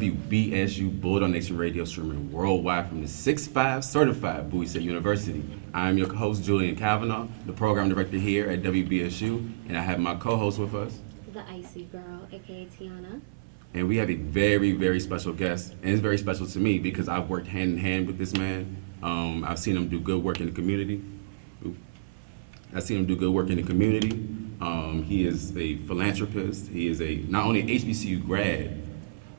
WBSU Bulldog Nation Radio, streaming worldwide from the 6'5" certified Bowie State University. I'm your host, Julian Kavanaugh, the program director here at WBSU, and I have my co-host with us, the Icy Girl, aka Tiana. And we have a very, very special guest, and it's very special to me because I've worked hand in hand with this man. I've seen him do good work in the community. He is a philanthropist. He is not only an HBCU grad.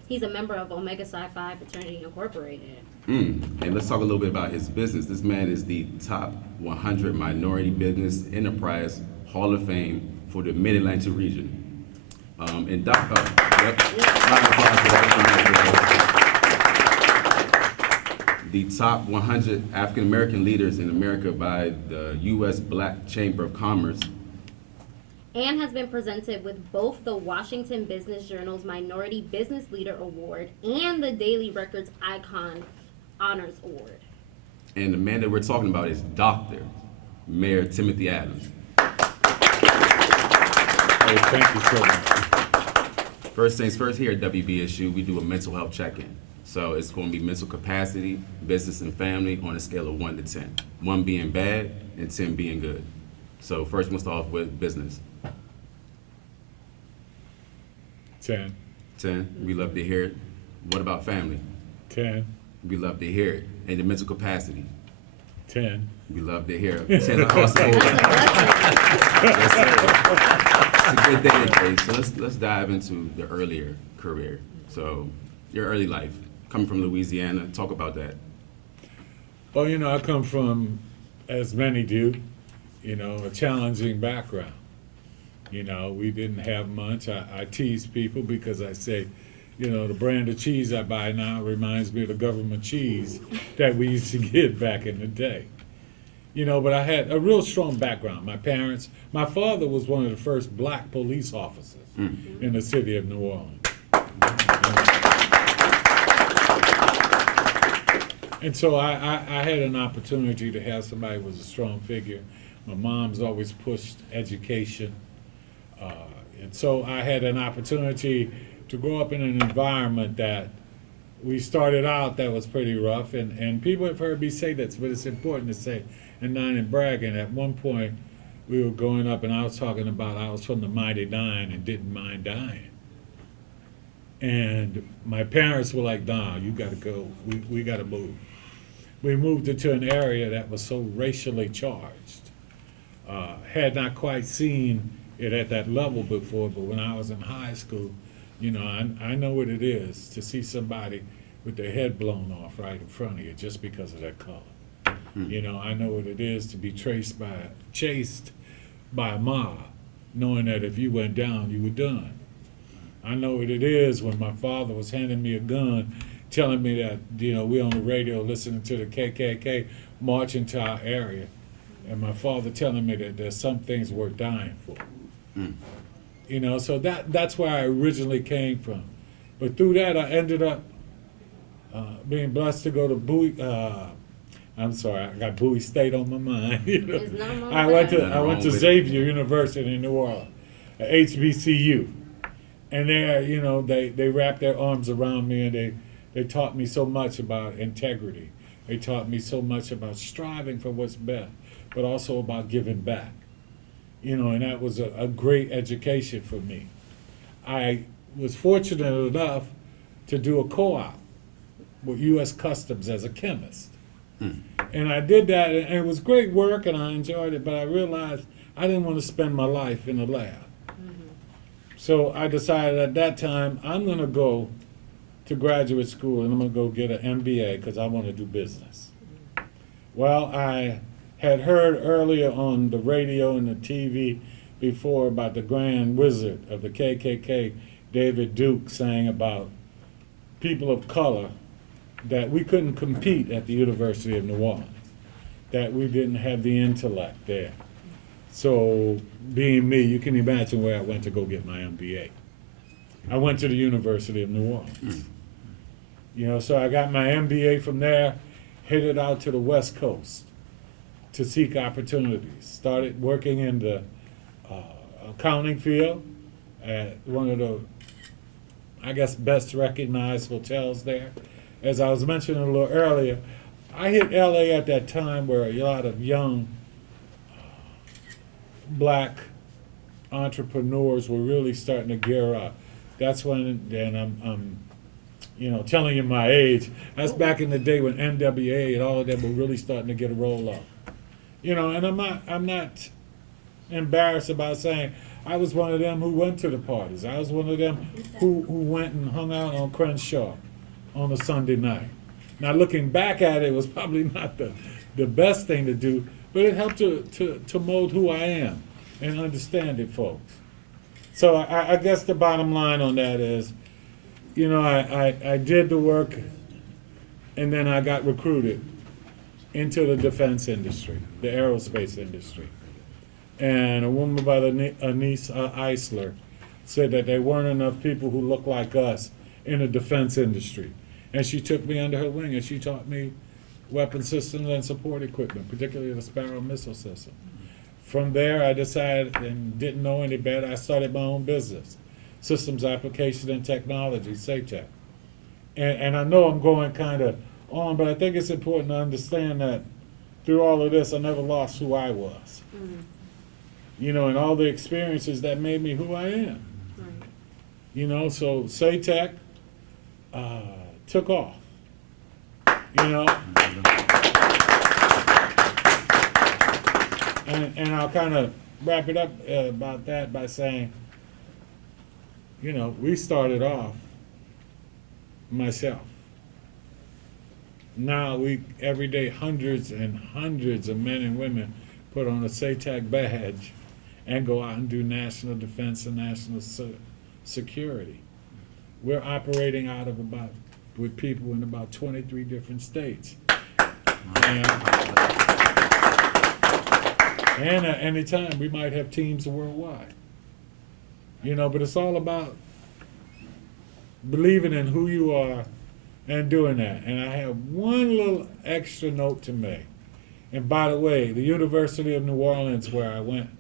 He's a member of Omega Psi Phi Fraternity Incorporated. And let's talk a little bit about his business. This man is the top 100 Minority Business Enterprise Hall of Fame for the Mid-Atlantic region. And round of applause for that. The top 100 African American leaders in America by the U.S. Black Chamber of Commerce. And has been presented with both the Washington Business Journal's Minority Business Leader Award and the Daily Records Icon Honors Award. And the man that we're talking about is Dr. Mayor Timothy Adams. Hey, thank you so much. First things first, here at WBSU, we do a mental health check-in. So it's going to be mental capacity, business, and family on a scale of 1 to 10. 1 being bad and 10 being good. So first, we'll start off with business. 10. 10, we love to hear it. What about family? 10. We love to hear it. And the mental capacity? 10. We love to hear it. 10 across the board. Yes, sir. It's a good day today. So let's dive into the earlier career. So your early life, coming from Louisiana, talk about that. Well, I come from, as many do, a challenging background. We didn't have much. I tease people because I say, the brand of cheese I buy now reminds me of the government cheese that we used to get back in the day. But I had a real strong background. My father was one of the first black police officers in the city of New Orleans. And so I had an opportunity to have somebody who was a strong figure. My mom's always pushed education. And so I had an opportunity to grow up in an environment that we started out that was pretty rough. And people have heard me say this, but it's important to say, and not in bragging, at one point we were growing up and I was talking about I was from the Mighty Nine and didn't mind dying. And my parents were like, nah, you got to go. We got to move. We moved into an area that was so racially charged. Had not quite seen it at that level before, but when I was in high school, I know what it is to see somebody with their head blown off right in front of you just because of their color. I know what it is to be chased by a mob, knowing that if you went down, you were done. I know what it is when my father was handing me a gun, telling me that, we on the radio listening to the KKK marching to our area, and my father telling me that there's some things worth dying for. So that's where I originally came from. But through that, I ended up being blessed to go to Bowie. I'm sorry, I got Bowie State on my mind. I went to Xavier University in New Orleans, HBCU. And there, they wrapped their arms around me and they taught me so much about integrity. They taught me so much about striving for what's best, but also about giving back. And that was a great education for me. I was fortunate enough to do a co-op with U.S. Customs as a chemist. And I did that, and it was great work, and I enjoyed it, but I realized I didn't want to spend my life in a lab. So I decided at that time, I'm going to go to graduate school, and I'm going to go get an MBA because I want to do business. Well, I had heard earlier on the radio and the TV before about the grand wizard of the KKK, David Duke, saying about people of color that we couldn't compete at the University of New Orleans, that we didn't have the intellect there. So being me, you can imagine where I went to go get my MBA. I went to the University of New Orleans. So I got my MBA from there, headed out to the West Coast to seek opportunities. Started working in the accounting field at one of the, I guess, best recognized hotels there. As I was mentioning a little earlier, I hit LA at that time where a lot of young black entrepreneurs were really starting to gear up. That's when, and I'm telling you my age. That's back in the day when NWA and all of them were really starting to get a roll up. And I'm not embarrassed about saying I was one of them who went to the parties. I was one of them who went and hung out on Crenshaw on a Sunday night. Now looking back at it, it was probably not the best thing to do, but it helped to mold who I am and understand it, folks. So I guess the bottom line on that is, I did the work, and then I got recruited into the defense industry, the aerospace industry. And a woman by the Anise Eisler said that there weren't enough people who looked like us in the defense industry. And she took me under her wing, and she taught me weapon systems and support equipment, particularly the Sparrow missile system. From there, I decided, and didn't know any better, I started my own business, Systems Application and Technology, SATEC. And I know I'm going kind of on, but I think it's important to understand that through all of this, I never lost who I was. And all the experiences that made me who I am. So SATEC took off. And I'll kind of wrap it up about that by saying, we started off myself. Now every day, hundreds and hundreds of men and women put on a SATEC badge and go out and do national defense and national security. We're operating out of with people in about 23 different states. And at any time, we might have teams worldwide. But it's all about believing in who you are and doing that. And I have one little extra note to make. And by the way, the University of New Orleans, where I went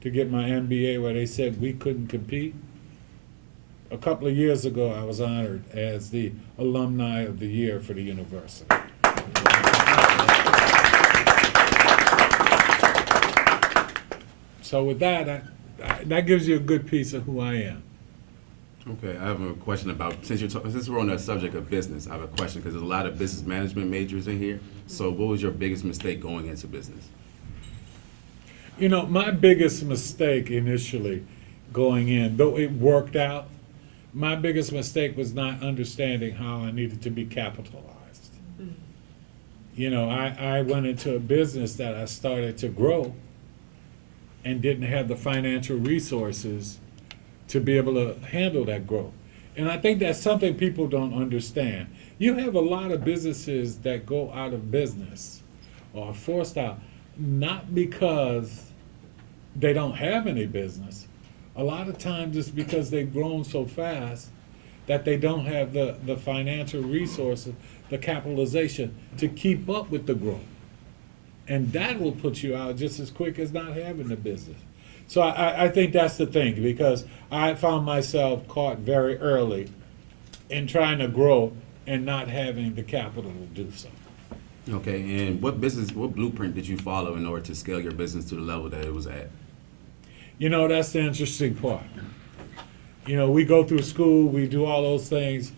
to get my MBA, where they said we couldn't compete, a couple of years ago, I was honored as the Alumni of the Year for the university. So with that, that gives you a good piece of who I am. Okay, I have a question about, since we're on the subject of business, I have a question because there's a lot of business management majors in here. So what was your biggest mistake going into business? My biggest mistake initially going in, though it worked out, my biggest mistake was not understanding how I needed to be capitalized. I went into a business that I started to grow and didn't have the financial resources to be able to handle that growth. And I think that's something people don't understand. You have a lot of businesses that go out of business or are forced out, not because they don't have any business. A lot of times it's because they've grown so fast that they don't have the financial resources, the capitalization to keep up with the growth. And that will put you out just as quick as not having the business. So I think that's the thing, because I found myself caught very early in trying to grow and not having the capital to do so. Okay, and what blueprint did you follow in order to scale your business to the level that it was at? That's the interesting part. We go through school, we do all those things,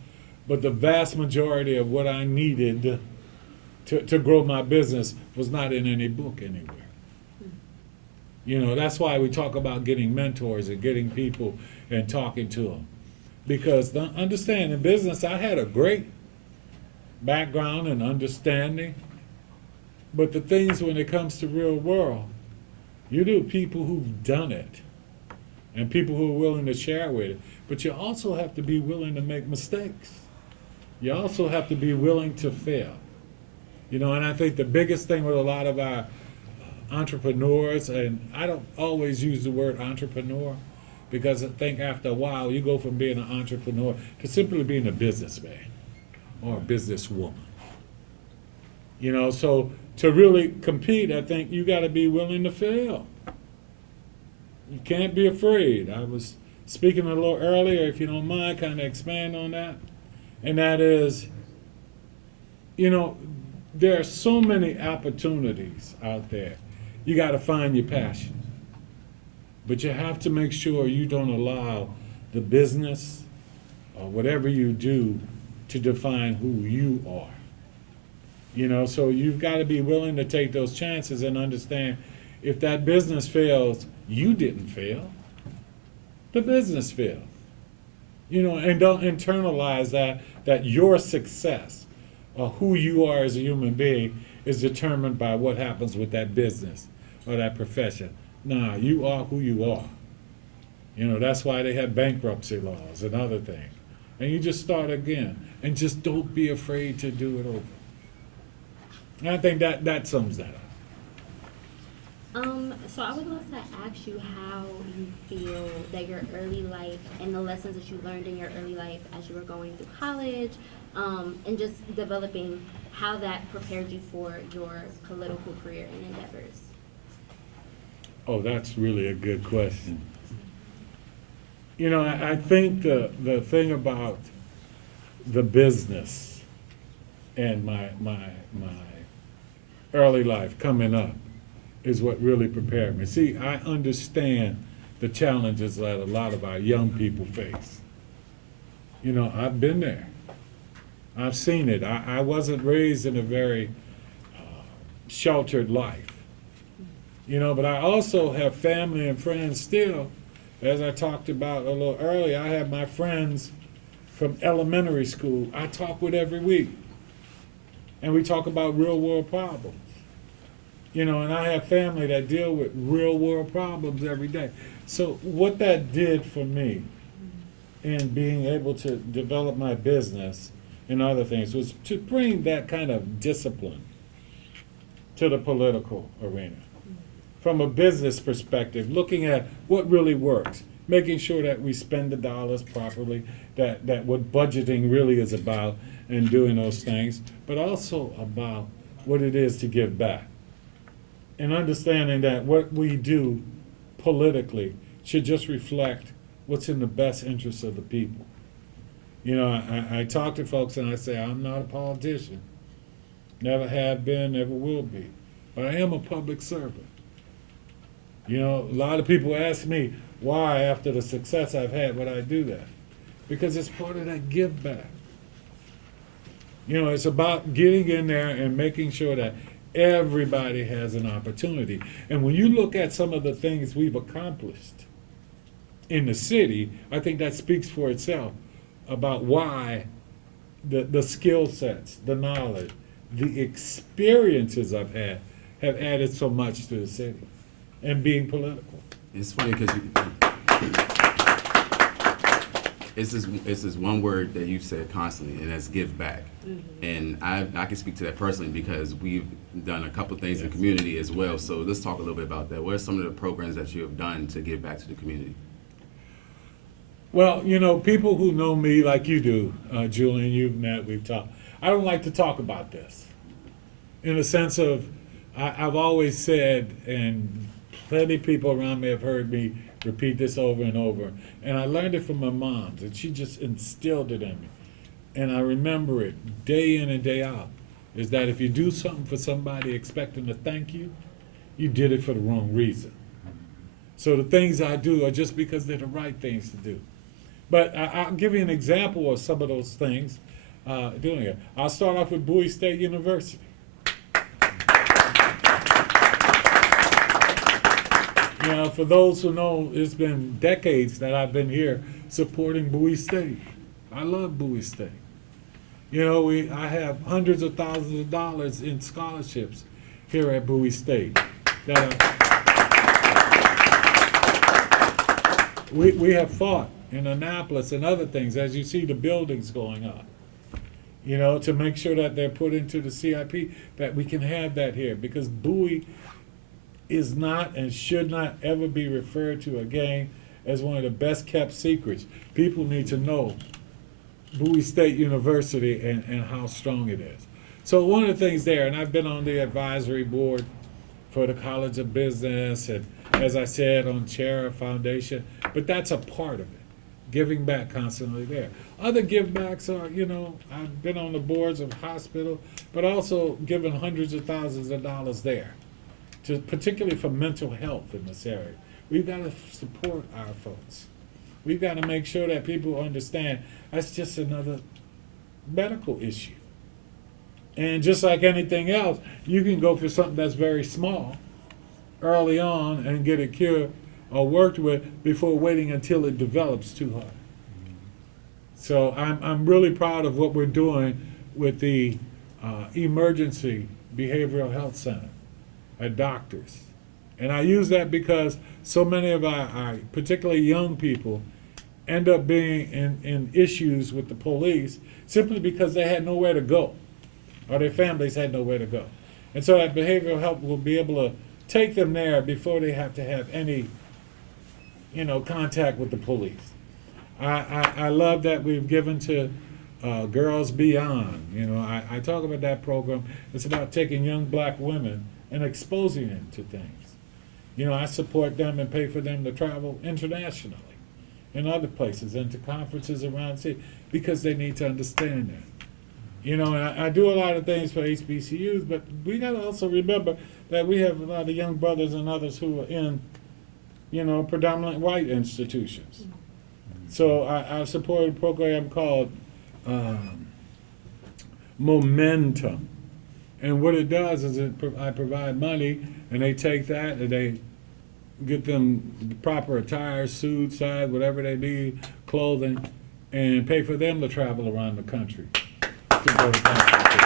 but the vast majority of what I needed to grow my business was not in any book anywhere. That's why we talk about getting mentors and getting people and talking to them. Because understand, in business, I had a great background and understanding, but the things when it comes to real world, you do people who've done it and people who are willing to share with it, but you also have to be willing to make mistakes. You also have to be willing to fail. And I think the biggest thing with a lot of our entrepreneurs, and I don't always use the word entrepreneur, because I think after a while you go from being an entrepreneur to simply being a businessman or a businesswoman. So to really compete, I think you got to be willing to fail. You can't be afraid. I was speaking a little earlier, if you don't mind, kind of expand on that. And that is, there are so many opportunities out there. You got to find your passion. But you have to make sure you don't allow the business or whatever you do to define who you are. So you've got to be willing to take those chances and understand if that business fails, you didn't fail. The business failed. And don't internalize that your success or who you are as a human being is determined by what happens with that business or that profession. Nah, you are who you are. That's why they have bankruptcy laws and other things. And you just start again. And just don't be afraid to do it over. And I think that sums that up. So I would love to ask you how you feel that your early life and the lessons that you learned in your early life as you were going through college, and just developing how that prepared you for your political career and endeavors. Oh, that's really a good question. I think the thing about the business and my early life coming up is what really prepared me. See, I understand the challenges that a lot of our young people face. I've been there. I've seen it. I wasn't raised in a very sheltered life. But I also have family and friends still. As I talked about a little earlier, I have my friends from elementary school I talk with every week. And we talk about real world problems. And I have family that deal with real world problems every day. So what that did for me in being able to develop my business and other things was to bring that kind of discipline to the political arena. From a business perspective, looking at what really works, making sure that we spend the dollars properly, that what budgeting really is about and doing those things, but also about what it is to give back. And understanding that what we do politically should just reflect what's in the best interest of the people. I talk to folks and I say, I'm not a politician. Never have been, never will be. But I am a public servant. A lot of people ask me why, after the success I've had, would I do that? Because it's part of that give back. It's about getting in there and making sure that everybody has an opportunity. And when you look at some of the things we've accomplished in the city, I think that speaks for itself about why the skill sets, the knowledge, the experiences I've had have added so much to the city and being political. It's funny because it's this one word that you've said constantly, and that's give back. Mm-hmm. And I can speak to that personally because we've done a couple things in the community as well. So let's talk a little bit about that. What are some of the programs that you have done to give back to the community? Well, people who know me like you do, Julian, you've met, we've talked. I don't like to talk about this in the sense of I've always said, and plenty of people around me have heard me repeat this over and over, and I learned it from my mom, and she just instilled it in me. And I remember it day in and day out, is that if you do something for somebody expecting to thank you, you did it for the wrong reason. So the things I do are just because they're the right things to do. But I'll give you an example of some of those things doing it. I'll start off with Bowie State University. For those who know, it's been decades that I've been here supporting Bowie State. I love Bowie State. I have hundreds of thousands of dollars in scholarships here at Bowie State. We have fought in Annapolis and other things, as you see the buildings going up, to make sure that they're put into the CIP, that we can have that here, because Bowie is not and should not ever be referred to again as one of the best kept secrets. People need to know Bowie State University and how strong it is. So one of the things there, and I've been on the advisory board for the College of Business, and as I said, on chair of foundation, but that's a part of it. giving back constantly there. Other give backs are, I've been on the boards of hospital, but also given hundreds of thousands of dollars there, particularly for mental health in this area. We've got to support our folks. We've got to make sure that people understand that's just another medical issue. And just like anything else, you can go for something that's very small early on and get it cured or worked with before waiting until it develops too hard. So I'm really proud of what we're doing with the emergency behavioral health center at Doctors. And I use that because so many of our particularly young people end up being in issues with the police simply because they had nowhere to go or their families had nowhere to go. And so that behavioral health will be able to take them there before they have to have any, contact with the police. I love that we've given to Girls Beyond. I talk about that program. It's about taking young black women and exposing them to things. I support them and pay for them to travel internationally in other places and to conferences around the city because they need to understand that. And I do a lot of things for HBCUs, but we got to also remember that we have a lot of young brothers and others who are in, predominantly white institutions. So I support a program called Momentum. And what it does is I provide money, and they take that and they get them the proper attire, suit, size, whatever they need, clothing, and pay for them to travel around the country to go to conferences.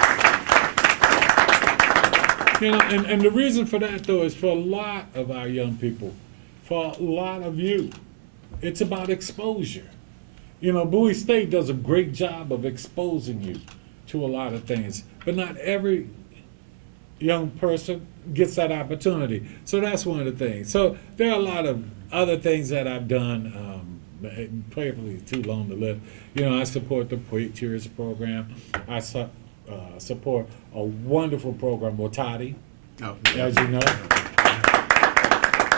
And the reason for that, though, is for a lot of our young people, for a lot of you, it's about exposure. Bowie State does a great job of exposing you to a lot of things, but not every young person gets that opportunity. So that's one of the things. So there are a lot of other things that I've done, probably too long to list. I support the Preachers program. I support a wonderful program, Watati, as you know.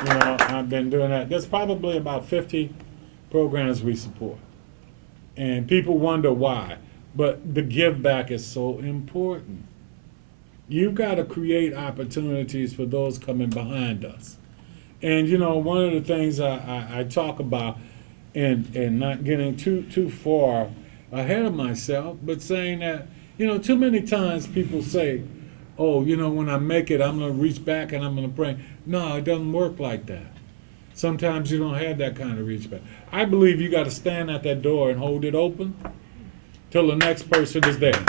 I've been doing that. There's probably about 50 programs we support. And people wonder why. But the give back is so important. You've got to create opportunities for those coming behind us. And, one of the things I talk about, and not getting too far ahead of myself, but saying that, too many times people say, oh, when I make it, I'm going to reach back and I'm going to pray. No, it doesn't work like that. Sometimes you don't have that kind of reach back. I believe you got to stand at that door and hold it open till the next person is there.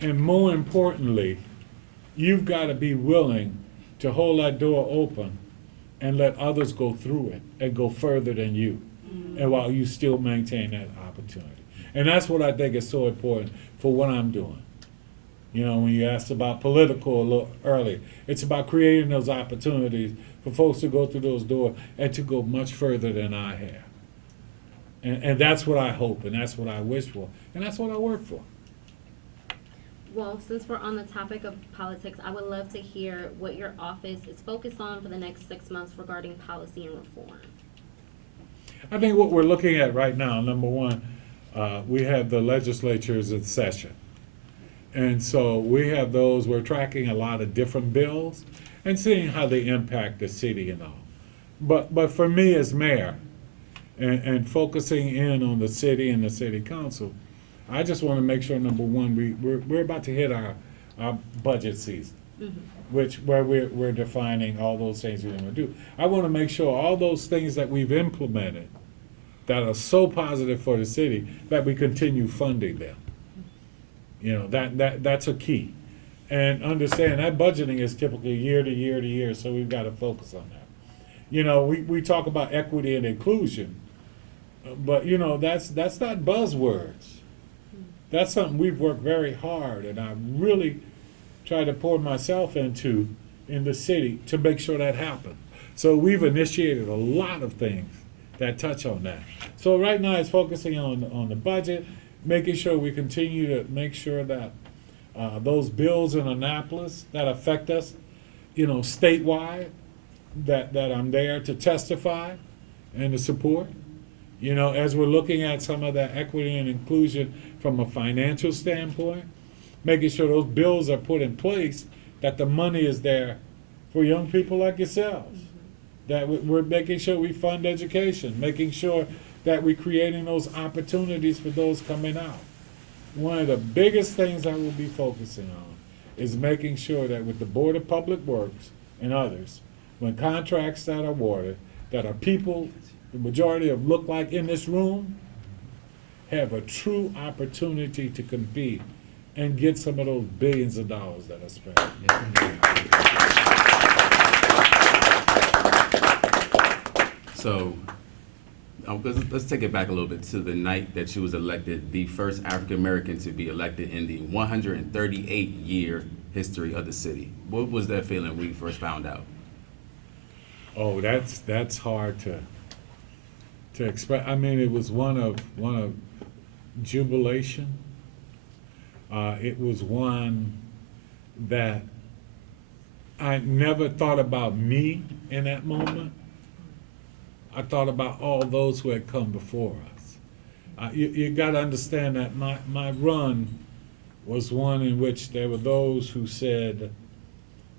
And more importantly, you've got to be willing to hold that door open and let others go through it and go further than you, and while you still maintain that opportunity. And that's what I think is so important for what I'm doing. When you asked about political a little earlier, it's about creating those opportunities for folks to go through those doors and to go much further than I have. And that's what I hope, and that's what I wish for, and that's what I work for. Well, since we're on the topic of politics, I would love to hear what your office is focused on for the next 6 months regarding policy and reform. I think what we're looking at right now, number one, we have the legislatures in session. And so we have those, we're tracking a lot of different bills and seeing how they impact the city and all. But for me as mayor, and focusing in on the city and the city council, I just want to make sure, number one, we're about to hit our budget season, where we're defining all those things we're going to do. I want to make sure all those things that we've implemented that are so positive for the city, that we continue funding them. That's a key. And understand that budgeting is typically year to year to year, so we've got to focus on that. We talk about equity and inclusion, but that's not buzzwords. That's something we've worked very hard, and I really try to pour myself into in the city to make sure that happens. So we've initiated a lot of things that touch on that. So right now it's focusing on the budget, making sure we continue to make sure that those bills in Annapolis that affect us, statewide, that I'm there to testify and to support. You know, as we're looking at some of that equity and inclusion from a financial standpoint, making sure those bills are put in place, that the money is there for young people like yourselves. That we're making sure we fund education, making sure that we're creating those opportunities for those coming out. One of the biggest things I will be focusing on is making sure that with the Board of Public Works and others, when contracts that are awarded, that our people, the majority of look like in this room, have a true opportunity to compete and get some of those billions of dollars that are spent. So, let's take it back a little bit to the night that she was elected, the first African American to be elected in the 138-year history of the city. What was that feeling when you first found out? Oh, that's hard to express. I mean, it was one of jubilation. It was one that I never thought about me in that moment. I thought about all those who had come before us. You got to understand that my run was one in which there were those who said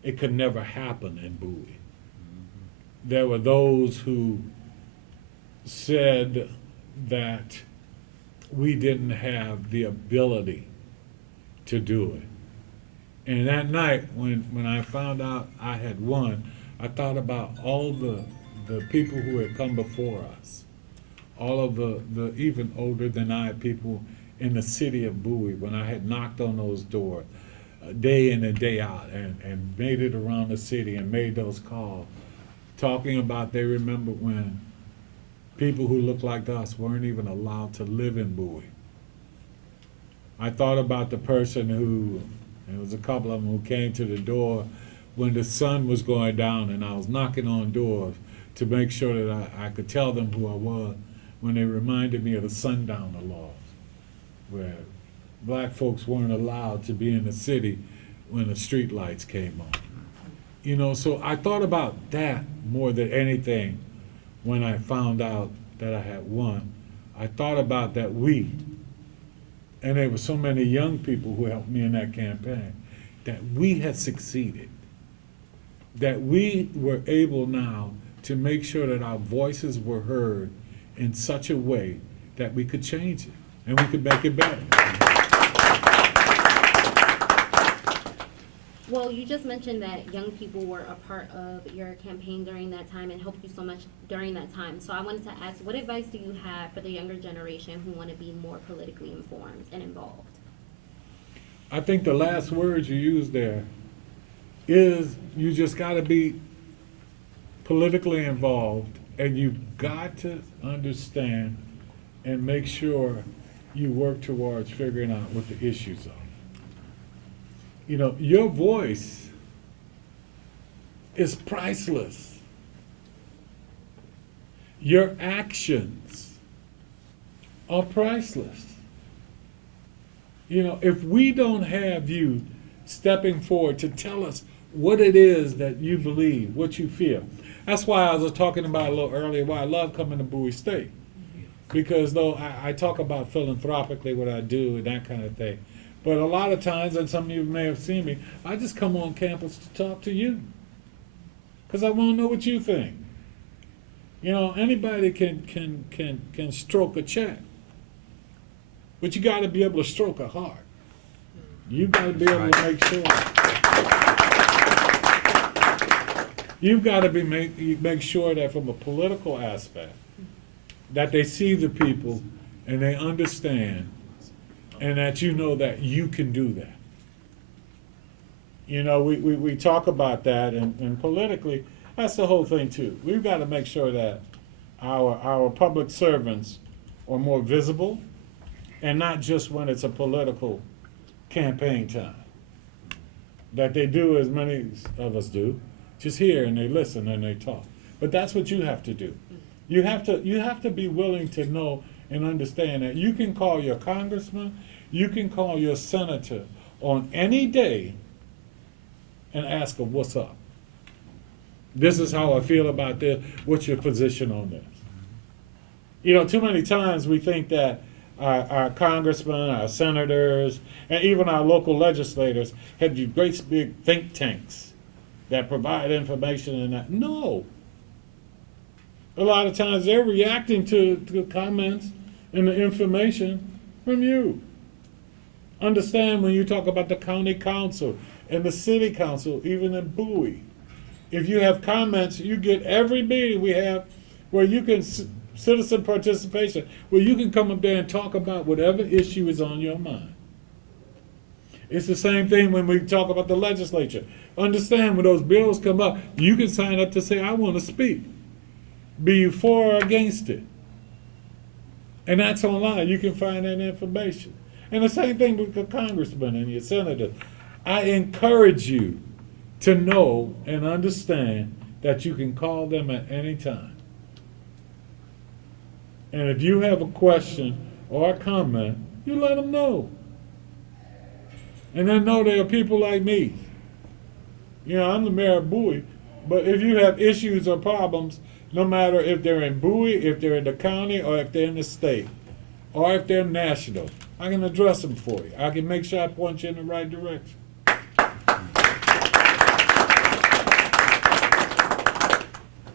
it could never happen in Bowie. There were those who said that we didn't have the ability to do it. And that night, when I found out I had won, I thought about all the people who had come before us, all of the even older than I people in the city of Bowie, when I had knocked on those doors day in and day out and made it around the city and made those calls, talking about they remember when people who looked like us weren't even allowed to live in Bowie. I thought about the person who, there was a couple of them who came to the door when the sun was going down and I was knocking on doors to make sure that I could tell them who I was, when they reminded me of the sundowner laws, where black folks weren't allowed to be in the city when the street lights came on. You know, so I thought about that more than anything when I found out that I had won. I thought about that and there were so many young people who helped me in that campaign, that we had succeeded, that we were able now to make sure that our voices were heard in such a way that we could change it and we could make it better. Well, you just mentioned that young people were a part of your campaign during that time and helped you so much during that time. So I wanted to ask, what advice do you have for the younger generation who want to be more politically informed and involved? I think the last words you used there is you just got to be politically involved, and you've got to understand and make sure you work towards figuring out what the issues are. You know, your voice is priceless. Your actions are priceless. You know, if we don't have you stepping forward to tell us what it is that you believe, what you feel. That's why I was talking about a little earlier why I love coming to Bowie State. Because though I talk about philanthropically what I do and that kind of thing, but a lot of times, and some of you may have seen me, I just come on campus to talk to you. Because I want to know what you think. You know, anybody can stroke a check. But you got to be able to stroke a heart. You got to be able to make sure. You've got to make sure that from a political aspect, that they see the people and they understand, and that you know that you can do that. You know, we talk about that, and politically, that's the whole thing too. We've got to make sure that our public servants are more visible, and not just when it's a political campaign time. That they do, as many of us do, just hear and they listen and they talk. But that's what you have to do. You have to be willing to know and understand that you can call your congressman, you can call your senator on any day and ask them what's up. This is how I feel about this. What's your position on this? You know, too many times we think that our congressmen, our senators, and even our local legislators have these great big think tanks that provide information and that. No. A lot of times they're reacting to comments and the information from you. Understand when you talk about the county council and the city council, even in Bowie, if you have comments, you get every meeting we have where you can, citizen participation, where you can come up there and talk about whatever issue is on your mind. It's the same thing when we talk about the legislature. Understand when those bills come up, you can sign up to say, I want to speak. Be you for or against it. And that's online. You can find that information. And the same thing with the congressman and your senator. I encourage you to know and understand that you can call them at any time. And if you have a question or a comment, you let them know. And then know there are people like me. You know, I'm the mayor of Bowie, but if you have issues or problems, no matter if they're in Bowie, if they're in the county, or if they're in the state, or if they're national, I can address them for you. I can make sure I point you in the right direction.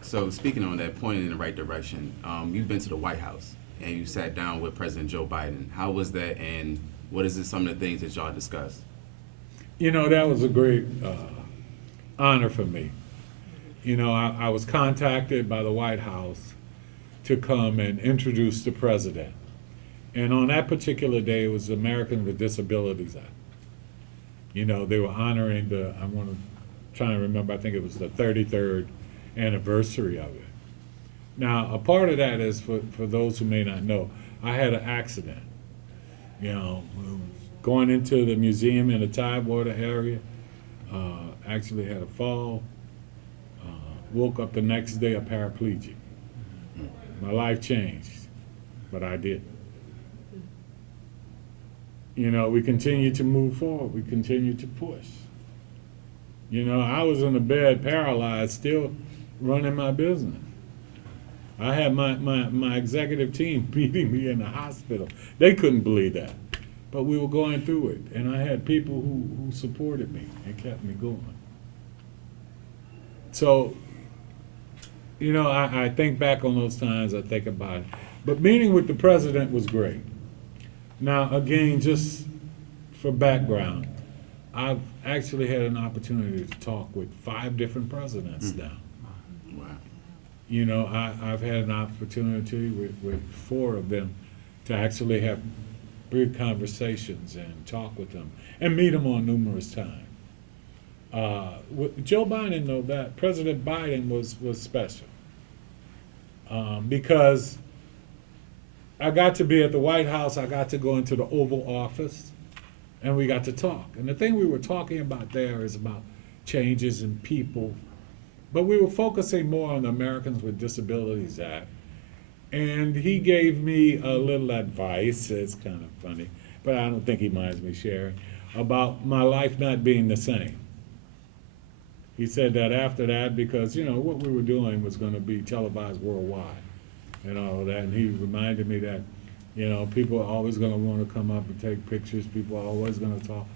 So speaking on that, pointing in the right direction, you've been to the White House and you sat down with President Joe Biden. How was that, and what is some of the things that y'all discussed? You know, that was a great honor for me. You know, I was contacted by the White House to come and introduce the president. And on that particular day, it was the Americans with Disabilities Act. You know, they were honoring I want to try and remember, I think it was the 33rd anniversary of it. Now, a part of that is, for those who may not know, I had an accident. You know, going into the museum in the Tidewater area, actually had a fall, woke up the next day a paraplegic. My life changed, but I didn't. You know, we continue to move forward. We continue to push. You know, I was in the bed, paralyzed, still running my business. I had my executive team beating me in the hospital. They couldn't believe that. But we were going through it, and I had people who supported me and kept me going. So, you know, I think back on those times, I think about it. But meeting with the president was great. Now, again, just for background, I've actually had an opportunity to talk with 5 different presidents now. Wow. You know, I've had an opportunity with 4 of them to actually have big conversations and talk with them and meet them on numerous times. With Joe Biden, though, that President Biden was special because I got to be at the White House, I got to go into the Oval Office, and we got to talk. And the thing we were talking about there is about changes in people, but we were focusing more on the Americans with Disabilities Act. And he gave me a little advice, it's kind of funny, but I don't think he minds me sharing, about my life not being the same. He said that after that, because, you know, what we were doing was going to be televised worldwide and all of that, and he reminded me that, you know, people are always going to want to come up and take pictures, people are always going to talk,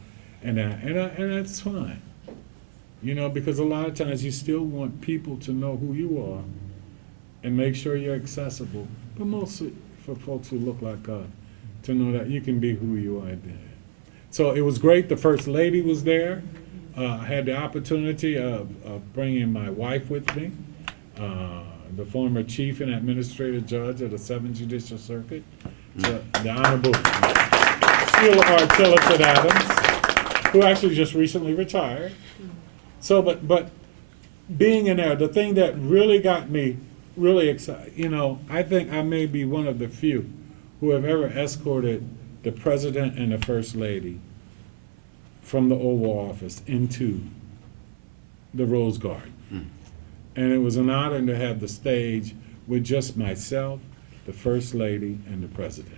and that's fine. You know, because a lot of times you still want people to know who you are and make sure you're accessible, but mostly for folks who look like us, to know that you can be who you are. So it was great. The First Lady was there. I had the opportunity of bringing my wife with me, the former Chief and Administrative Judge of the 7th Judicial Circuit, the Honorable Sheila R. Tillotson Adams, who actually just recently retired. So, but being in there, the thing that really got me really excited, you know, I think I may be one of the few who have ever escorted the President and the First Lady from the Oval Office into the Rose Garden. And it was an honor to have the stage with just myself, the First Lady, and the President.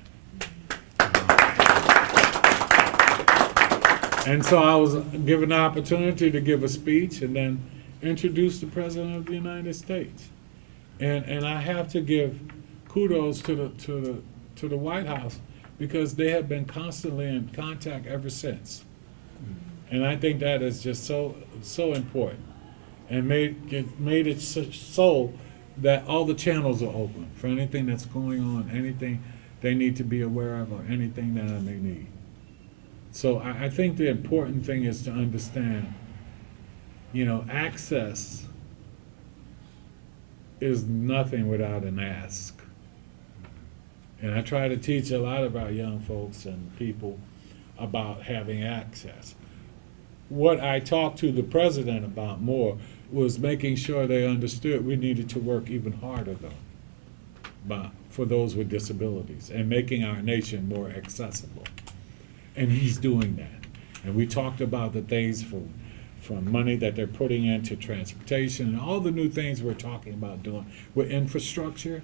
And so I was given the opportunity to give a speech, and then introduced the President of the United States. And I have to give kudos to the White House because they have been constantly in contact ever since. And I think that is just so important, and made it so that all the channels are open for anything that's going on, anything they need to be aware of, or anything that they need. So I think the important thing is to understand, access is nothing without an ask. And I try to teach a lot of our young folks and people about having access. What I talked to the president about more was making sure they understood we needed to work even harder though, for those with disabilities, and making our nation more accessible. And he's doing that. And we talked about the things from money that they're putting into transportation and all the new things we're talking about doing with infrastructure.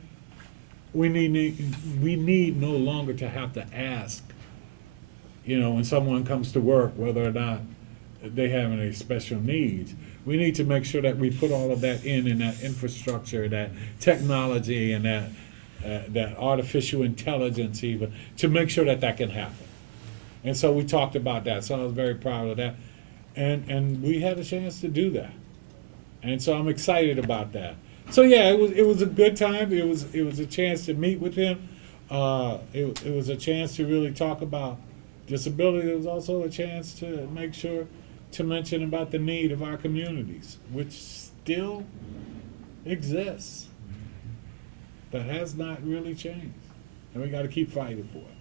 We need no longer to have to ask, when someone comes to work, whether or not they have any special needs. We need to make sure that we put all of that in that infrastructure, that technology, and that artificial intelligence even, to make sure that can happen. And so we talked about that, so I was very proud of that. And we had a chance to do that. And so I'm excited about that. So yeah, it was a good time. It was a chance to meet with him. It was a chance to really talk about disability. It was also a chance to make sure to mention about the need of our communities, which still exists. That has not really changed. And we got to keep fighting for it.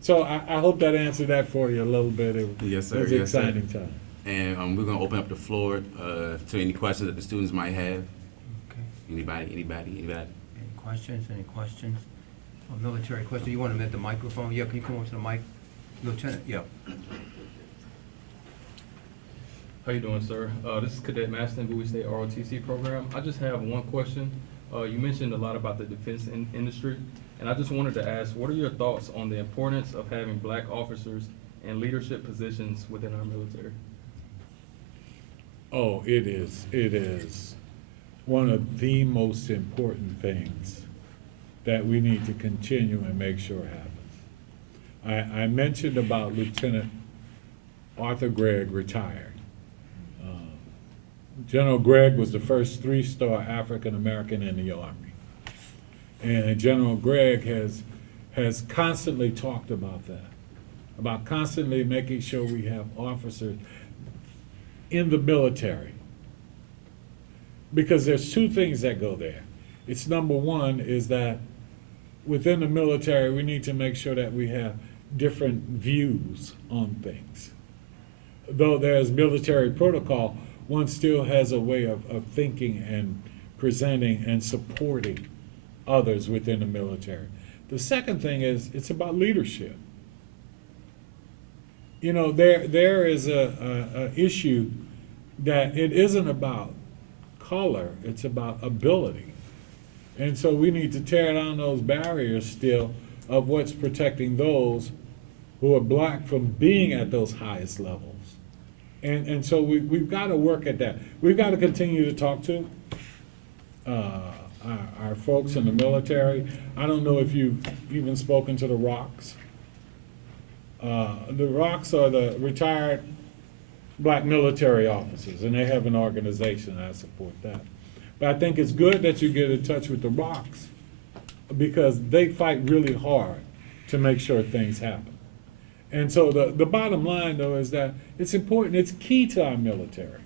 So I hope that answered that for you a little bit. Yes, sir. It was an Yes, sir. exciting time. And we're going to open up the floor to any questions that the students might have. Okay. Anybody? Any questions? Military question. You want them at the microphone? Yeah, can you come over to the mic? Lieutenant, yeah. How you doing, sir? This is Cadet Maston, Bowie State ROTC program. I just have one question. You mentioned a lot about the defense industry, and I just wanted to ask, what are your thoughts on the importance of having black officers in leadership positions within our military? Oh, it is one of the most important things that we need to continue and make sure happens. I mentioned about Lieutenant Arthur Gregg retired. General Gregg was the first 3-star African American in the Army. And General Gregg has constantly talked about that, about constantly making sure we have officers in the military. Because there's two things that go there. It's number one is that within the military, we need to make sure that we have different views on things. Though there's military protocol, one still has a way of thinking and presenting and supporting others within the military. The second thing is it's about leadership. There is a issue that it isn't about color, it's about ability. And so we need to tear down those barriers still of what's protecting those who are black from being at those highest levels. And so we've got to work at that. We've got to continue to talk to our folks in the military. I don't know if you've even spoken to the ROCs. The ROCs are the retired black military officers, and they have an organization, and I support that. But I think it's good that you get in touch with the ROCs because they fight really hard to make sure things happen. And so the bottom line, though, is that it's important, it's key to our military.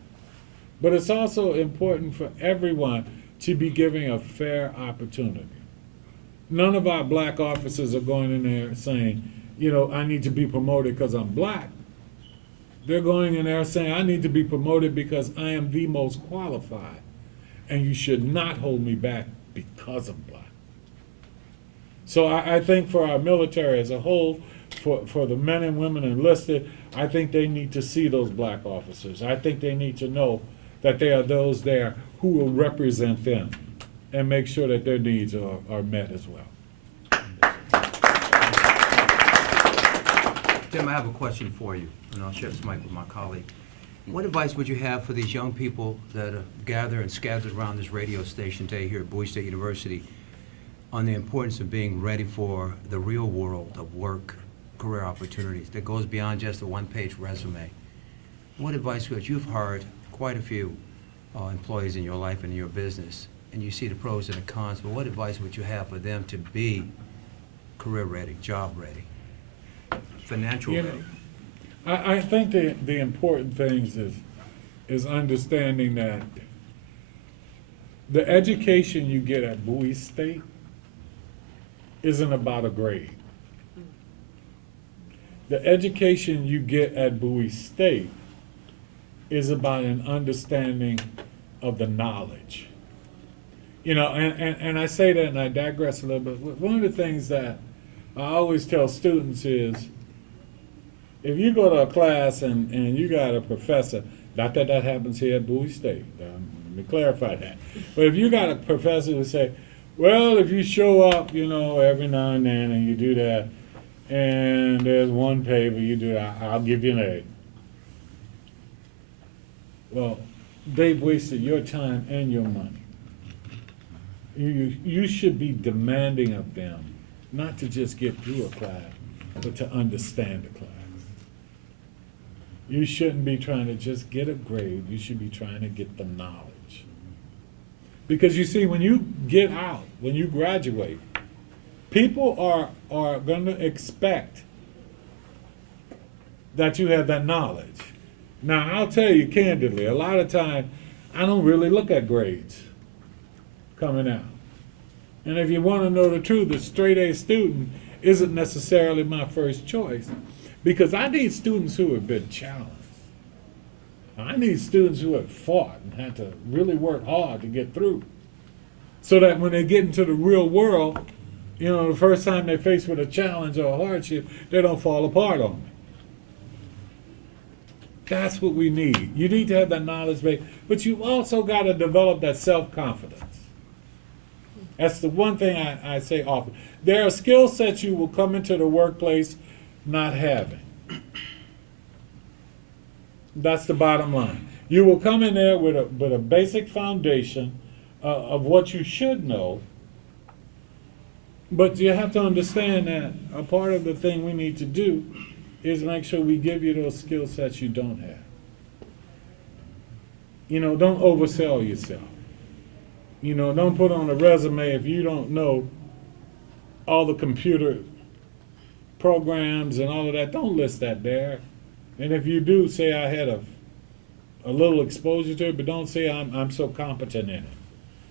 But it's also important for everyone to be giving a fair opportunity. None of our black officers are going in there saying, I need to be promoted because I'm black. They're going in there saying, I need to be promoted because I am the most qualified, and you should not hold me back because I'm black. So I think for our military as a whole, for the men and women enlisted, I think they need to see those black officers. I think they need to know that there are those there who will represent them and make sure that their needs are met as well. Tim, I have a question for you, and I'll share this mic with my colleague. What advice would you have for these young people that are gathered and scattered around this radio station today here at Bowie State University on the importance of being ready for the real world of work, career opportunities that goes beyond just a one-page resume? What advice would you've hired quite a few employees in your life and in your business, and you see the pros and the cons, but what advice would you have for them to be career ready, job ready, financial You know, ready? I think the important things is understanding that the education you get at Bowie State isn't about a grade. The education you get at Bowie State is about an understanding of the knowledge. You know, and I say that and I digress a little bit. One of the things that I always tell students is, if you go to a class and you got a professor, not that that happens here at Bowie State, let me clarify that. But if you got a professor who say, well, if you show up, you know, every now and then and you do that, and there's one paper you do that, I'll give you an A. Well, they've wasted your time and your money. You should be demanding of them not to just get through a class, but to understand the class. You shouldn't be trying to just get a grade, you should be trying to get the knowledge. Because you see, when you get out, when you graduate, people are gonna expect that you have that knowledge. Now, I'll tell you candidly, a lot of time, I don't really look at grades coming out. And if you wanna know the truth, a straight A student isn't necessarily my first choice, because I need students who have been challenged. I need students who have fought and had to really work hard to get through. So that when they get into the real world, you know, the first time they're faced with a challenge or a hardship, they don't fall apart on me. That's what we need. You need to have that knowledge base, but you also got to develop that self-confidence. That's the one thing I say often. There are skill sets you will come into the workplace not having. That's the bottom line. You will come in there with a basic foundation of what you should know, but you have to understand that a part of the thing we need to do is make sure we give you those skill sets you don't have. You know, don't oversell yourself. You know, don't put on a resume if you don't know all the computer programs and all of that. Don't list that there. And if you do, say I had a little exposure to it, but don't say I'm so competent in it.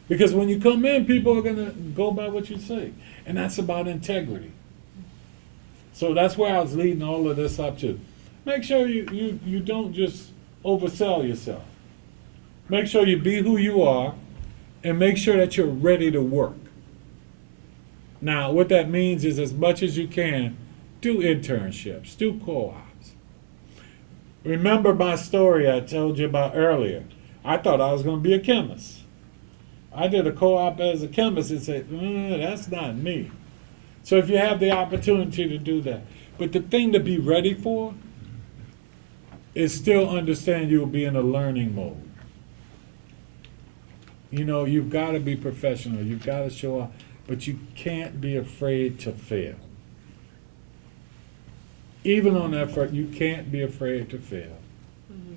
Because when you come in, people are gonna go by what you say. And that's about integrity. So that's where I was leading all of this up to. Make sure you don't just oversell yourself. Make sure you be who you are, and make sure that you're ready to work. Now, what that means is, as much as you can, do internships, do co-ops. Remember my story I told you about earlier. I thought I was going to be a chemist. I did a co-op as a chemist and said, that's not me. So if you have the opportunity to do that. But the thing to be ready for is still understand you will be in a learning mode. You know, you've got to be professional. You've got to show up. But you can't be afraid to fail. Even on effort, you can't be afraid to fail. Mm-hmm.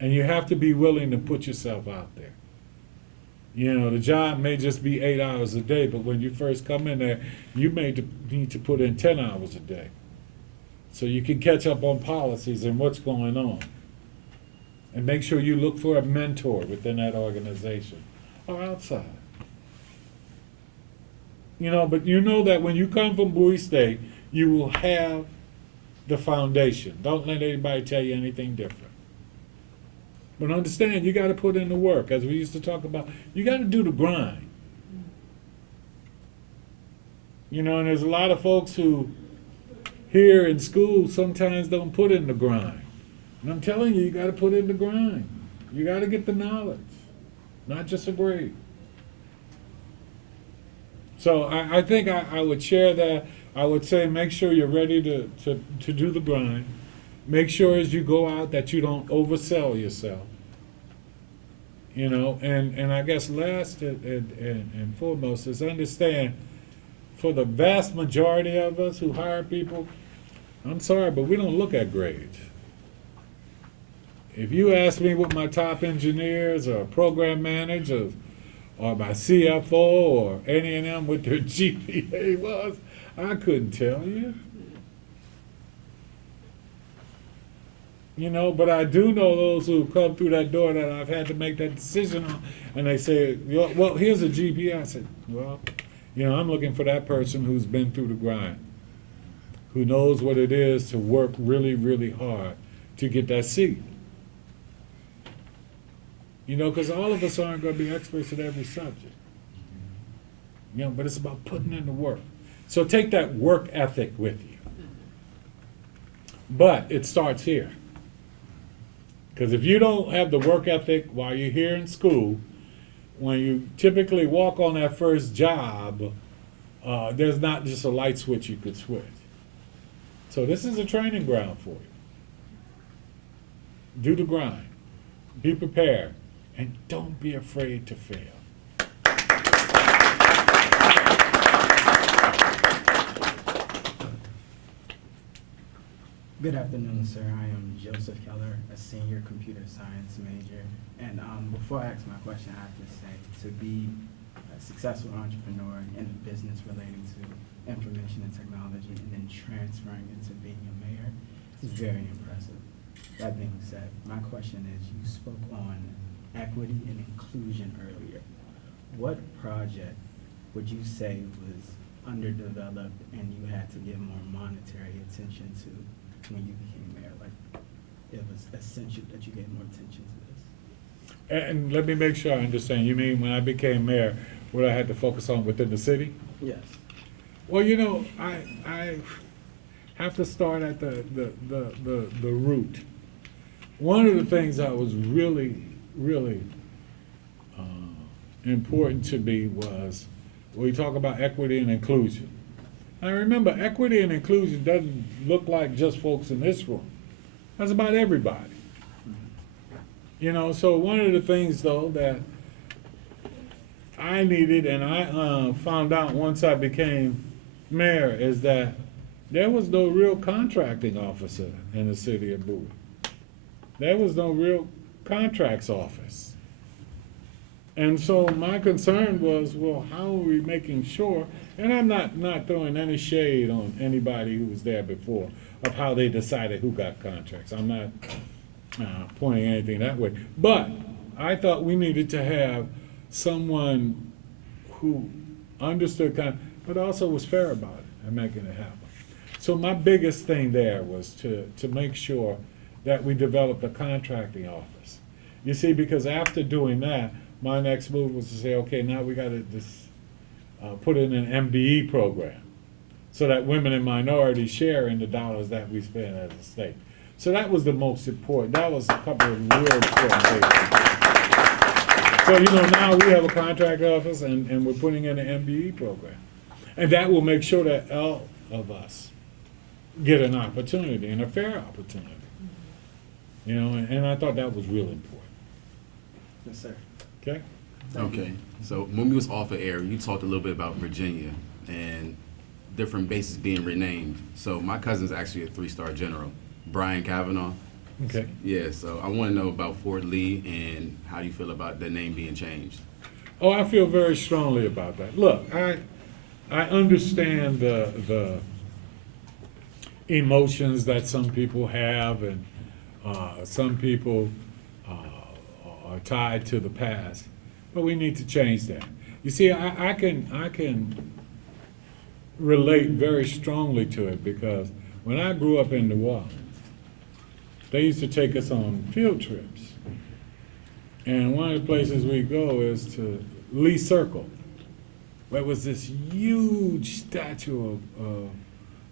And you have to be willing to put yourself out there. You know, the job may just be 8 hours a day, but when you first come in there, you may need to put in 10 hours a day. So you can catch up on policies and what's going on. And make sure you look for a mentor within that organization or outside. You know, but you know that when you come from Bowie State, you will have the foundation. Don't let anybody tell you anything different. But understand, you got to put in the work. As we used to talk about, you got to do the grind. You know, and there's a lot of folks who here in school sometimes don't put in the grind. And I'm telling you, you got to put in the grind. You got to get the knowledge, not just a grade. So I think I would share that. I would say make sure you're ready to do the grind. make sure as you go out that you don't oversell yourself. You know, and I guess last and foremost is understand, for the vast majority of us who hire people, I'm sorry, but we don't look at grades. If you ask me what my top engineers or program managers or my CFO or any of them what their GPA was, I couldn't tell you. You know, but I do know those who come through that door that I've had to make that decision on, and they say, well, here's a GPA. I said, well, you know, I'm looking for that person who's been through the grind, who knows what it is to work really, really hard to get that seat. You know, because all of us aren't going to be experts at every subject. You know, but it's about putting in the work. So take that work ethic with you. But it starts here. Because if you don't have the work ethic while you're here in school, when you typically walk on that first job, there's not just a light switch you could switch. So this is a training ground for you. Do the grind. Be prepared. And don't be afraid to fail. Good afternoon, sir. I am Joseph Keller, a senior computer science major. And before I ask my question, I have to say, to be a successful entrepreneur in a business relating to information and technology and then transferring into being a mayor is very impressive. That being said, my question is, you spoke on equity and inclusion earlier. What project would you say was underdeveloped and you had to give more monetary attention to when you became mayor? Like, it was essential that you gave more attention to this? And let me make sure I understand. You mean when I became mayor, what I had to focus on within the city? Yes. Well, you know, I have to start at the root. One of the things that was really important to me was we talk about equity and inclusion. Now remember, equity and inclusion doesn't look like just folks in this room. That's about everybody. You know, so one of the things though that I needed and I found out once I became mayor is that there was no real contracting officer in the city of Bowie. There was no real contracts office. And so my concern was, well, how are we making sure, and I'm not throwing any shade on anybody who was there before of how they decided who got contracts. I'm not pointing anything that way. But I thought we needed to have someone who understood but also was fair about it and making it happen. So my biggest thing there was to make sure that we developed a contracting office. You see, because after doing that, my next move was to say, okay, now we got to put in an MBE program so that women and minorities share in the dollars that we spend as a state. So that was the most important. That was a couple of real important things. So, you know, now we have a contract office and we're putting in an MBE program. And that will make sure that all of us get an opportunity and a fair opportunity. You know, and I thought that was real important. Yes, sir. Okay? Okay, so when we was off of air, you talked a little bit about Virginia and different bases being renamed. So my cousin's actually a 3-star general, Brian Kavanaugh. Okay. Yeah, so I want to know about Fort Lee and how you feel about the name being changed. Oh, I feel very strongly about that. Look, I understand the emotions that some people have, and some people are tied to the past, but we need to change that. You see, I can relate very strongly to it because when I grew up in New Orleans, they used to take us on field trips. And one of the places we go is to Lee Circle, where it was this huge statue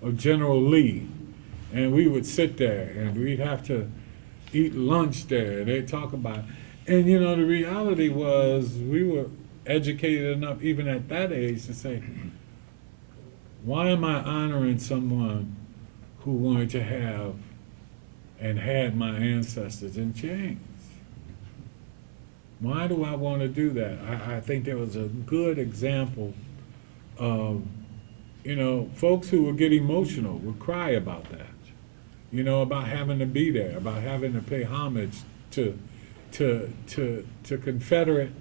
of General Lee. And we would sit there and we'd have to eat lunch there. They'd talk about it. And you know, the reality was we were educated enough even at that age to say, why am I honoring someone who wanted to have and had my ancestors in chains. Why do I want to do that? I think there was a good example of, folks who would get emotional, would cry about that. About having to be there, about having to pay homage to Confederate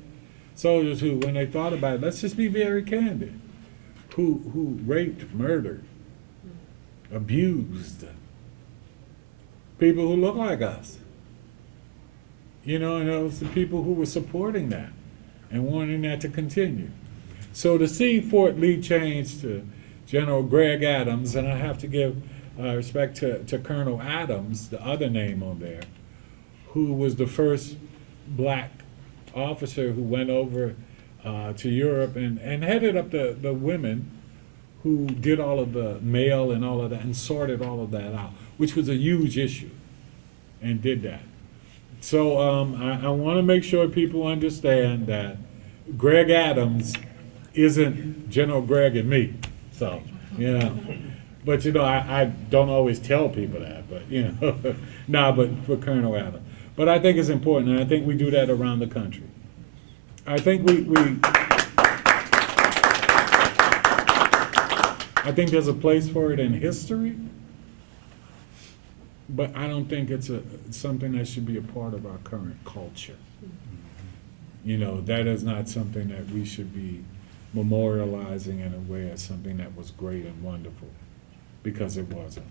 soldiers who, when they thought about it, let's just be very candid, who raped, murdered, abused people who look like us. And it was the people who were supporting that and wanting that to continue. So to see Fort Lee change to General Greg Adams, and I have to give respect to Colonel Adams, the other name on there, who was the first black officer who went over to Europe and headed up the women who did all of the mail and all of that and sorted all of that out, which was a huge issue, and did that. So I want to make sure people understand that Greg Adams isn't General Greg and me. So, but I don't always tell people that, but but for Colonel Adams. But I think it's important, and I think we do that around the country. I think I think there's a place for it in history, but I don't think it's something that should be a part of our current culture. That is not something that we should be memorializing in a way as something that was great and wonderful, because it wasn't.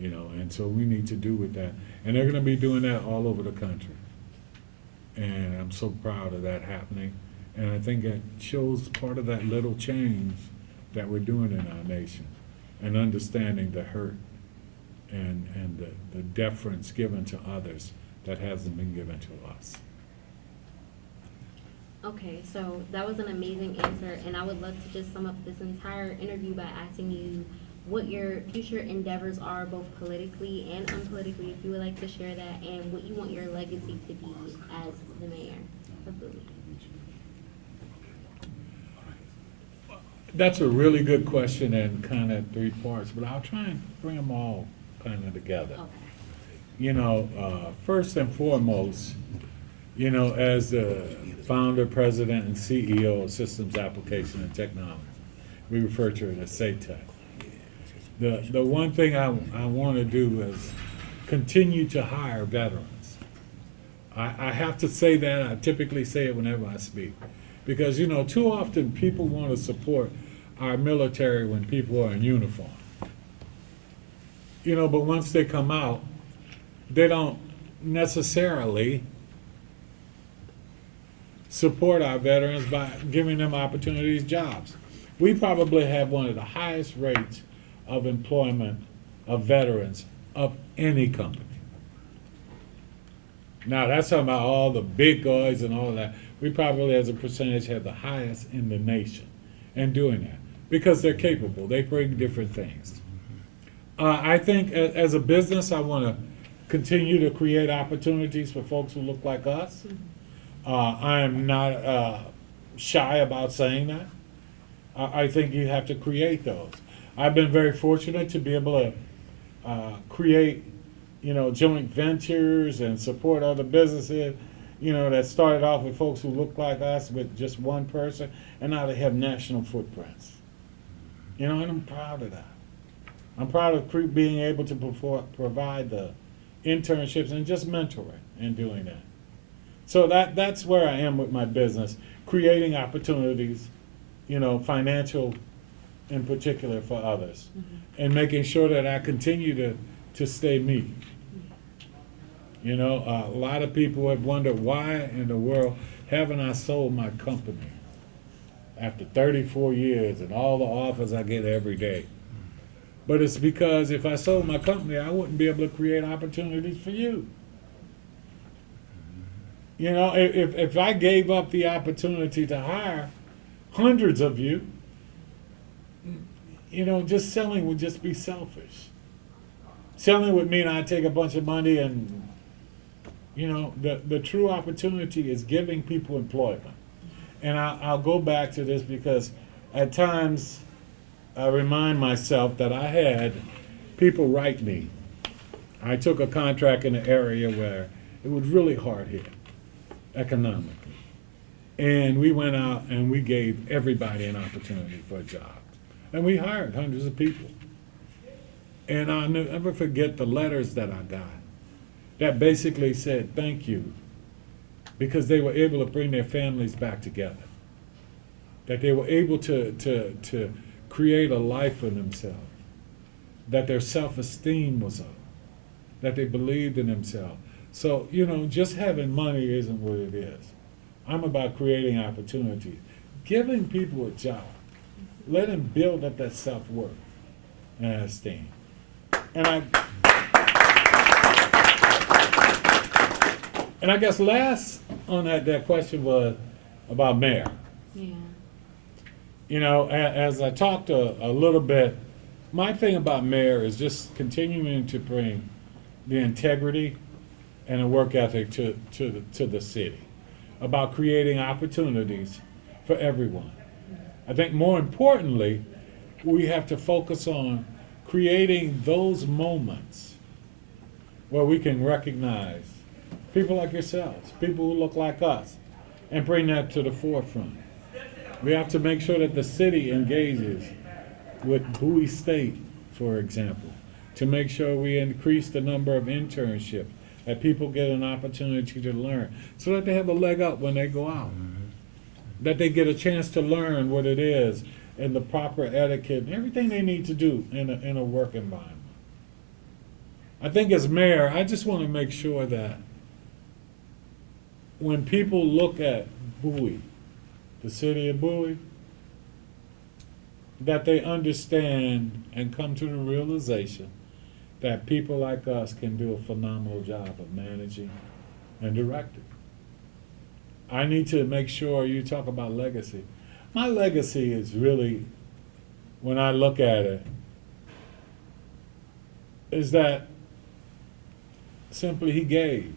And so we need to do with that. And they're gonna be doing that all over the country. And I'm so proud of that happening. And I think it shows part of that little change that we're doing in our nation, and understanding the hurt and the deference given to others that hasn't been given to us. Okay, so that was an amazing answer, and I would love to just sum up this entire interview by asking you what your future endeavors are, both politically and unpolitically, if you would like to share that, and what you want your legacy to be as the mayor of Bowie. That's a really good question and kind of 3 parts, but I'll try and bring them all kind of together. Okay. First and foremost, as the founder, president, and CEO of Systems Application and Technology, we refer to it as SATEC. The one thing I want to do is continue to hire veterans. I have to say that. I typically say it whenever I speak, because too often people want to support our military when people are in uniform. But once they come out, they don't necessarily support our veterans by giving them opportunities, jobs. We probably have one of the highest rates of employment of veterans of any company. Now, that's talking about all the big guys and all of that. We probably, as a percentage, have the highest in the nation in doing that, because they're capable. They bring different things. I think as a business, I want to continue to create opportunities for folks who look like us. I am not shy about saying that. I think you have to create those. I've been very fortunate to be able to create, joint ventures and support other businesses, that started off with folks who look like us with just one person, and now they have national footprints. And I'm proud of that. I'm proud of being able to provide the internships and just mentoring and doing that. So that's where I am with my business, creating opportunities, financial in particular for others, and making sure that I continue to stay me. A lot of people have wondered, why in the world haven't I sold my company after 34 years and all the offers I get every day? But it's because if I sold my company, I wouldn't be able to create opportunities for you. If I gave up the opportunity to hire hundreds of you, just selling would just be selfish. Selling would mean I take a bunch of money and, the true opportunity is giving people employment. And I'll go back to this because at times I remind myself that I had people write me. I took a contract in an area where it was really hard hit economically. And we went out and we gave everybody an opportunity for a job. And we hired hundreds of people. And I'll never forget the letters that I got that basically said thank you, because they were able to bring their families back together. That they were able to create a life for themselves. That their self-esteem was up. That they believed in themselves. So, just having money isn't what it is. I'm about creating opportunities, giving people a job, let them build up that self-worth and esteem. And I guess last on that question was about mayor. Yeah. As I talked a little bit, my thing about mayor is just continuing to bring the integrity and a work ethic to the city, about creating opportunities for everyone. I think more importantly, we have to focus on creating those moments where we can recognize people like yourselves, people who look like us, and bring that to the forefront. We have to make sure that the city engages with Bowie State, for example, to make sure we increase the number of internships, that people get an opportunity to learn, so that they have a leg up when they go out. That they get a chance to learn what it is and the proper etiquette and everything they need to do in a work environment. I think as mayor, I just want to make sure that when people look at Bowie, the city of Bowie, that they understand and come to the realization that people like us can do a phenomenal job of managing and directing. I need to make sure you talk about legacy. My legacy is really, when I look at it, is that simply he gave.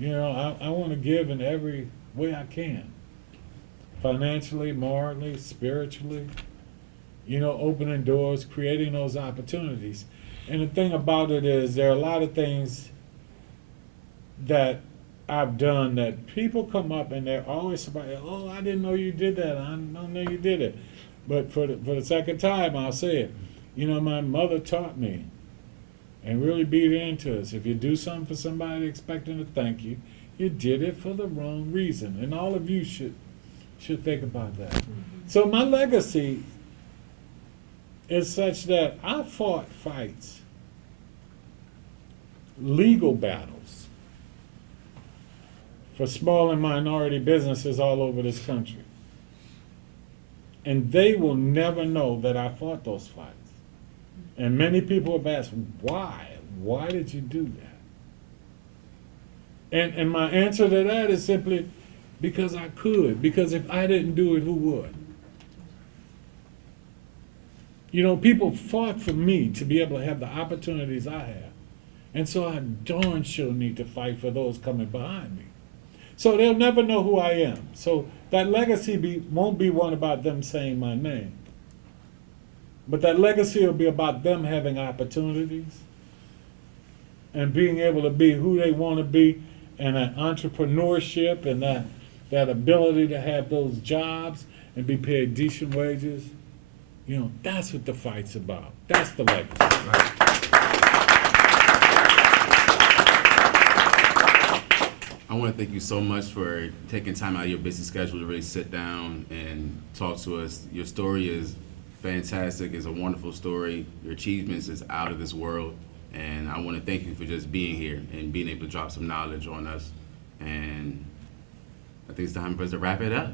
I want to give in every way I can. Financially, morally, spiritually, opening doors, creating those opportunities. And the thing about it is there are a lot of things that I've done that people come up and they're always about, oh, I didn't know you did that. I don't know you did it. But for the second time, I'll say it. My mother taught me and really beat it into us. If you do something for somebody expecting a thank you, you did it for the wrong reason. And all of you should think about that. So my legacy is such that I fought fights, legal battles, for small and minority businesses all over this country. And they will never know that I fought those fights. And many people have asked, why? Why did you do that? And my answer to that is simply because I could. Because if I didn't do it, who would? People fought for me to be able to have the opportunities I have. And so I darn sure need to fight for those coming behind me. So they'll never know who I am. So that legacy won't be one about them saying my name. But that legacy will be about them having opportunities and being able to be who they want to be, and that entrepreneurship and that ability to have those jobs and be paid decent wages. That's what the fight's about. That's the legacy. Right. I want to thank you so much for taking time out of your busy schedule to really sit down and talk to us. Your story is fantastic. It's a wonderful story. Your achievements is out of this world. And I want to thank you for just being here and being able to drop some knowledge on us. And I think it's time for us to wrap it up.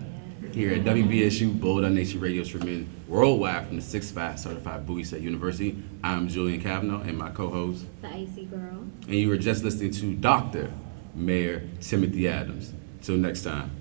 Here at WBSU, Bold on Nation Radio, streaming worldwide from the 6'5" certified Bowie State University. I'm Julian Cavanaugh and my co-host, The Icy Girl. and you were just listening to Dr. Mayor Timothy Adams. Till next time.